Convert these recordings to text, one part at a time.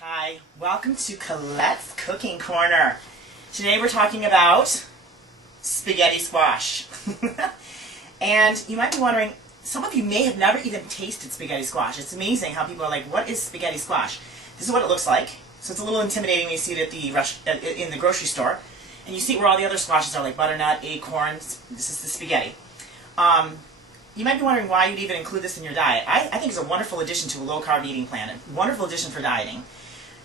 Hi, welcome to Colette's Cooking Corner. Today we're talking about spaghetti squash. And you might be wondering, some of you may have never even tasted spaghetti squash. It's amazing how people are like, what is spaghetti squash? This is what it looks like. So it's a little intimidating when you see it at in the grocery store. And you see where all the other squashes are, like butternut, acorns. This is the spaghetti. You might be wondering why you'd even include this in your diet. I think it's a wonderful addition to a low-carb eating plan. A wonderful addition for dieting.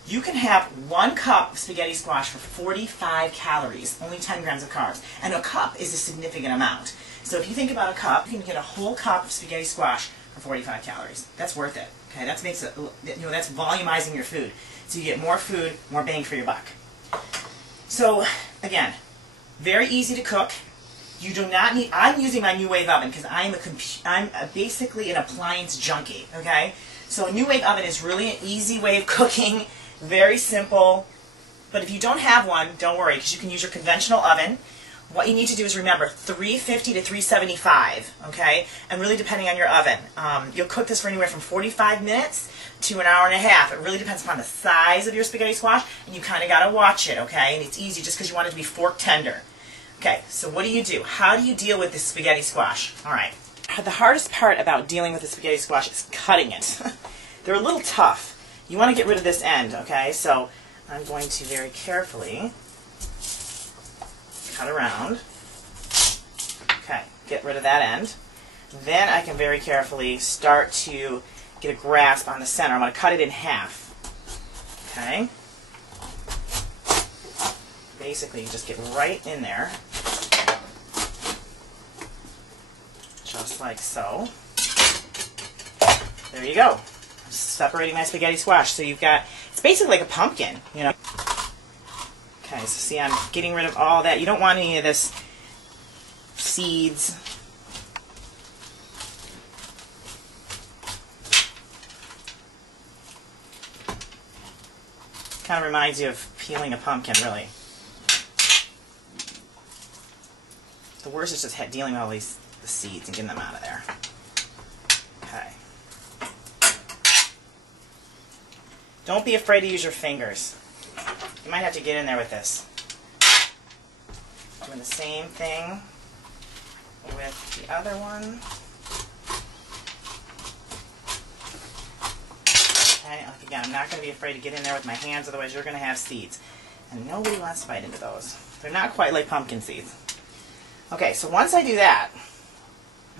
You can have 1 cup of spaghetti squash for 45 calories, only 10 grams of carbs. And a cup is a significant amount. So if you think about a cup, you can get a whole cup of spaghetti squash for 45 calories. That's worth it. Okay, that makes it, that's volumizing your food. So you get more food, more bang for your buck. So again, very easy to cook. You do not need, I'm using my New Wave oven because I'm basically an appliance junkie, okay? So a New Wave oven is really an easy way of cooking, very simple. But if you don't have one, don't worry, because you can use your conventional oven. What you need to do is remember 350 to 375, okay? And really depending on your oven. You'll cook this for anywhere from 45 minutes to an hour and a half. It really depends upon the size of your spaghetti squash, and you kind of got to watch it, okay? And it's easy just because you want it to be fork tender. Okay, so what do? How do you deal with this spaghetti squash? All right. The hardest part about dealing with the spaghetti squash is cutting it. They're a little tough. You want to get rid of this end, okay? So I'm going to very carefully cut around. Okay, get rid of that end. Then I can very carefully start to get a grasp on the center. I'm going to cut it in half. Okay? Basically, you just get right in there. Just like so. There you go. Separating my spaghetti squash. So you've got, it's basically like a pumpkin, you know. Okay, so see, I'm getting rid of all that. You don't want any of this seeds. Kind of reminds you of peeling a pumpkin, really. The worst is just dealing with all the seeds and getting them out of there. Okay. Don't be afraid to use your fingers. You might have to get in there with this. Doing the same thing with the other one. Okay, like again, I'm not going to be afraid to get in there with my hands, otherwise you're going to have seeds. And nobody wants to bite into those. They're not quite like pumpkin seeds. Okay, so once I do that,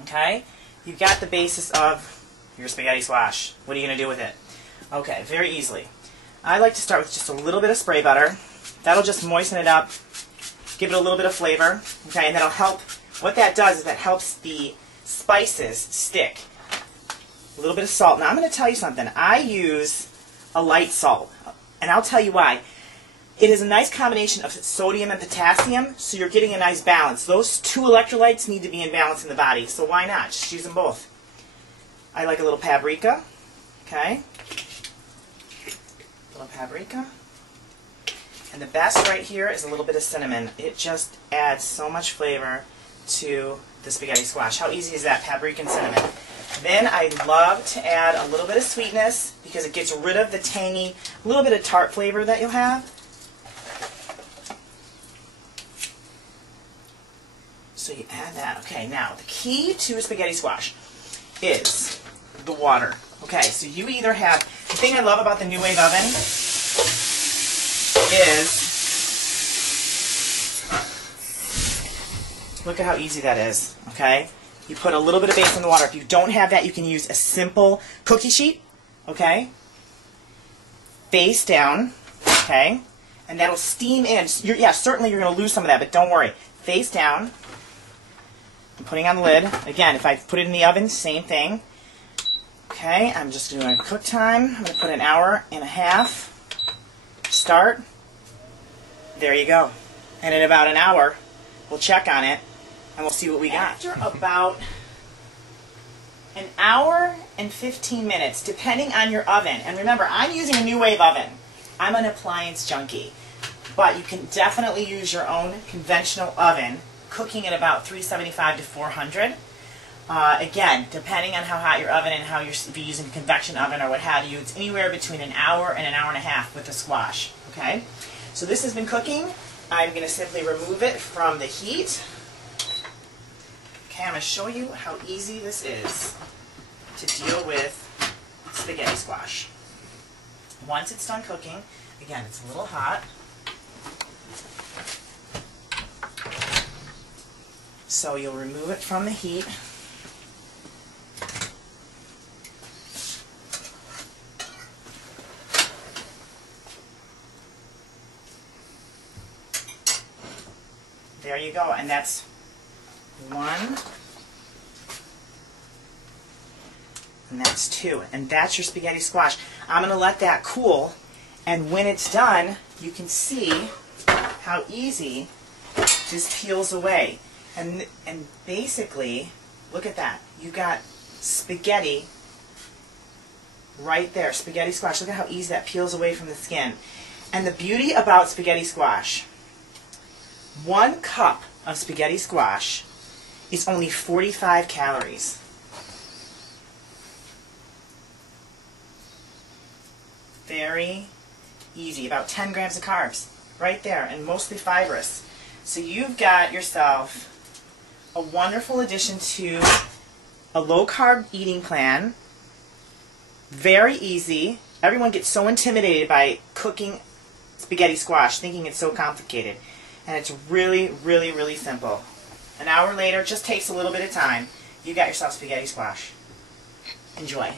okay, you've got the basis of your spaghetti squash. What are you going to do with it? Okay, very easily. I like to start with just a little bit of spray butter. That'll just moisten it up, give it a little bit of flavor, okay, and that'll help. What that does is that helps the spices stick. A little bit of salt. Now I'm going to tell you something. I use a light salt, and I'll tell you why. It is a nice combination of sodium and potassium, so you're getting a nice balance. Those two electrolytes need to be in balance in the body, so why not? Just use them both. I like a little paprika, okay? A little paprika. And the best right here is a little bit of cinnamon. It just adds so much flavor to the spaghetti squash. How easy is that, paprika and cinnamon? Then I love to add a little bit of sweetness because it gets rid of the tangy, a little bit of tart flavor that you'll have. So you add that. Okay, now the key to a spaghetti squash is the water. Okay, so you either have, the thing I love about the New Wave oven is, look at how easy that is, okay? You put a little bit of base in the water. If you don't have that, you can use a simple cookie sheet, okay? Face down, okay? And that'll steam in. Yeah, certainly you're going to lose some of that, but don't worry. Face down. I'm putting on the lid. Again, if I put it in the oven, same thing. Okay, I'm just doing a cook time. I'm going to put an hour and a half. Start. There you go. And in about an hour, we'll check on it, and we'll see what we got. After about an hour and 15 minutes, depending on your oven. And remember, I'm using a New Wave oven. I'm an appliance junkie. But you can definitely use your own conventional oven, cooking at about 375 to 400. Again, depending on how hot your oven and if you're using a convection oven or what have you, it's anywhere between an hour and an hour and a half with the squash. Okay? So this has been cooking. I'm going to simply remove it from the heat. Okay, I'm going to show you how easy this is to deal with spaghetti squash. Once it's done cooking, again, it's a little hot. So you'll remove it from the heat. There you go, and that's one, and that's two, and that's your spaghetti squash. I'm going to let that cool, and when it's done, you can see how easy this peels away. And basically, look at that. You got spaghetti right there, spaghetti squash. Look at how easy that peels away from the skin. And the beauty about spaghetti squash, 1 cup of spaghetti squash is only 45 calories. Very easy, about 10 grams of carbs right there, and mostly fibrous. So you've got yourself a wonderful addition to a low-carb eating plan. Very easy. Everyone gets so intimidated by cooking spaghetti squash, thinking it's so complicated. And it's really, really, really simple. An hour later, it just takes a little bit of time. You got yourself spaghetti squash. Enjoy.